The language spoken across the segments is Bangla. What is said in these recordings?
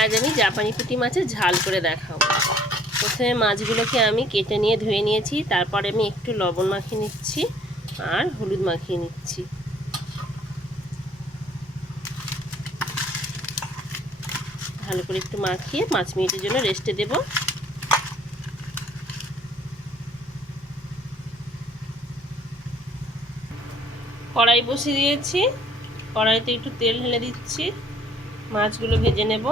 আজ আমি জাপানি পুঁটি মাছের ঝাল করে দেখাবো। প্রথমে মাছগুলোকে আমি কেটে নিয়ে ধুয়ে নিয়েছি, তারপরে আমি একটু লবণ মাখিয়ে নিচ্ছি আর হলুদ মাখিয়ে নিচ্ছি। ভালো করে একটু মাখিয়ে 5 মিনিটের জন্য রেস্টে দেব। কড়াই বসিয়ে দিয়েছি, কড়াইতে একটু তেল ঢেলে দিচ্ছি, মাছগুলো ভেজে নেব।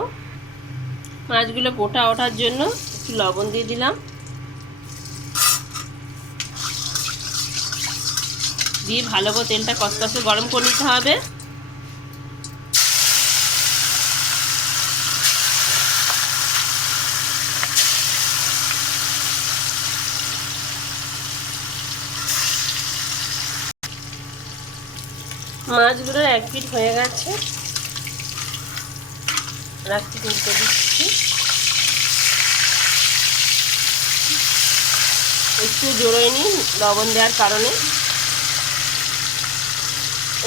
মাছগুলো গোটা ওঠার জন্য একটু লবণ দিয়ে দিলাম, দিয়ে ভালো করে তেলটা কষকষে গরম করে নিতে হবে। মাছগুলোর 1 পিঠ হয়ে গেছে, রাখতে তুলতে দিচ্ছি। একটু জোড়োয় নিই লবণ দেওয়ার কারণে।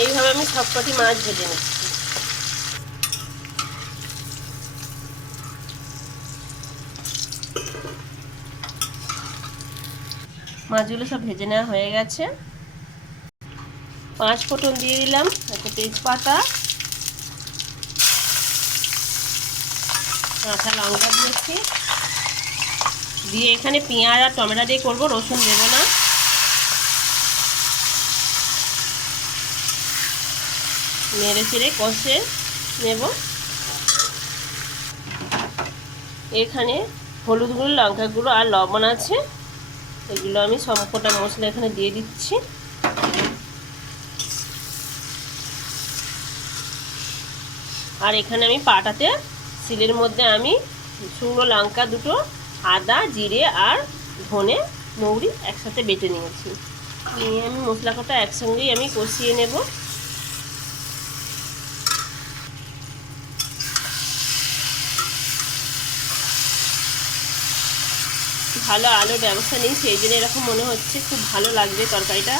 এইভাবে আমি সবকটি মাছ ভেজে নিচ্ছি। মাছগুলো সব ভেজে নেওয়া হয়ে গেছে। 5 ফোঁটন দিয়ে দিলাম, একটা তেজপাতা, কাঁচা লঙ্কা দিয়েছি, দিয়ে এখানে পেঁয়াজ আর টমেটো দিয়ে করবো, রসুন দেব না। নেড়ে চেড়ে কষে নেব। এখানে হলুদ গুঁড়ো, লঙ্কা গুঁড়ো আর লবণ আছে, এগুলো আমি সবকটা মশলা এখানে দিয়ে দিচ্ছি। আর এখানে আমি পাটাতে শিলের মধ্যে আমি শুকনো লঙ্কা দুটো, আদা, জিরে আর ধনে, মৌরি একসাথে বেটে নিয়েছি। নিয়ে আমি মশলা কটা একসঙ্গেই আমি কষিয়ে নেব। ভালো আলোর ব্যবস্থা নেই, সেই জন্য এরকম মনে হচ্ছে। খুব ভালো লাগবে তরকারিটা,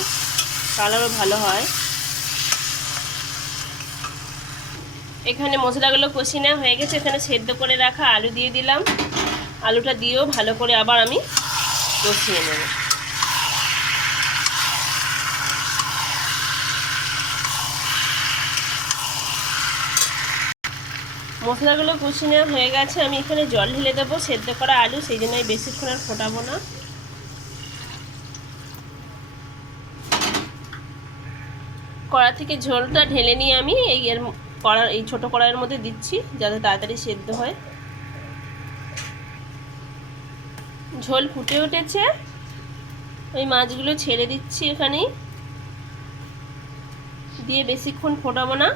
কালারও ভালো হয়। এখানে মশলাগুলো কষিয়ে নেওয়া হয়ে গেছে, এখানে সেদ্ধ করে রাখা আলু দিয়ে দিলাম। আলুটা দিয়েও ভালো করে আবার আমি কষিয়ে নেব। মশলাগুলো কষিয়ে নেওয়া হয়ে গেছে, আমি এখানে জল ঢেলে দেবো। সেদ্ধ করা আলু, সেই জন্য আমি বেশিক্ষণ আর ফোটাবো না। কড়া থেকে ঝোলটা ঢেলে নিয়ে আমি এই ছোটো কড়াইয়ের মধ্যে দিচ্ছি, যাতে তাড়াতাড়ি সেদ্ধ হয়। ঝোল ফুটে উঠেছে, ওই মাছগুলো ছেড়ে দিচ্ছি এখানে, দিয়ে বেশিক্ষণ ফোটাবো না।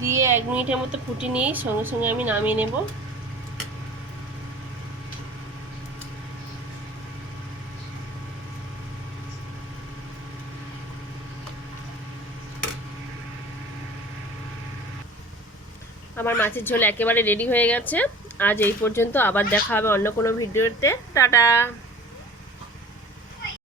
দিয়ে 1 মিনিটের মতো ফুটিয়ে নিয়ে সঙ্গে সঙ্গে আমি নামিয়ে নেব। আমার মাছের ঝোল একেবারে রেডি হয়ে গেছে। আজ এই পর্যন্ত, আবার দেখা হবে অন্য কোনো ভিডিওতে। টাটা।